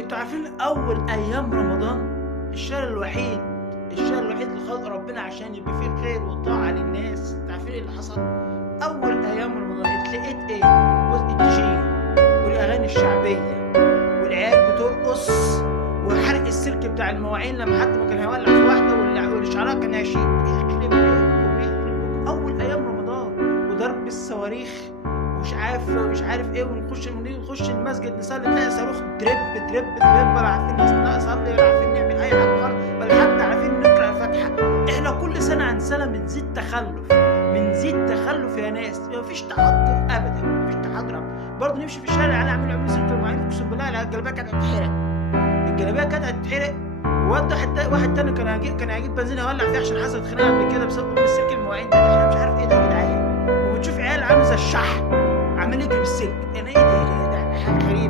انتوا عارفين اول ايام رمضان الشهر الوحيد اللي خلق ربنا عشان يبقى فيه الخير والطاعه للناس. انتوا عارفين ايه اللي حصل؟ اول ايام رمضان اتلقيت ايه؟ التشييع والاغاني الشعبيه والعيال بترقص وحرق السلك بتاع المواعين لما حد ما كان هيولع في واحده والشعراء كان هيشيل. يخرب بيتكم يخرب بيتكم. اول ايام رمضان وضرب الصواريخ ومش عارف ايه، ونخش المسجد نصلي تلاقي صاروخ درب درب درب، ولا عارفين نصلي ولا عارفين نعمل اي حاجه خالص، ولا حتى عارفين نقرا الفاتحه. احنا كل سنه عن سنه بنزيد تخلف يا ناس. مفيش تحضر ابدا، مفيش تحضر. برضه نمشي في الشارع العيال عاملين سلك المواعين، اقسم بالله الجلابيه كانت هتتحرق. واحد تاني كان هيجيب بنزين يولع فيه عشان حصلت خناقه قبل كده بسبب السلك المواعين ده. احنا مش عارف ايه ده يا جدعان. وبتشوف عيال عامله زي الشحن عمال يجري بالسلك. انا ايه ده حاجه غريبه.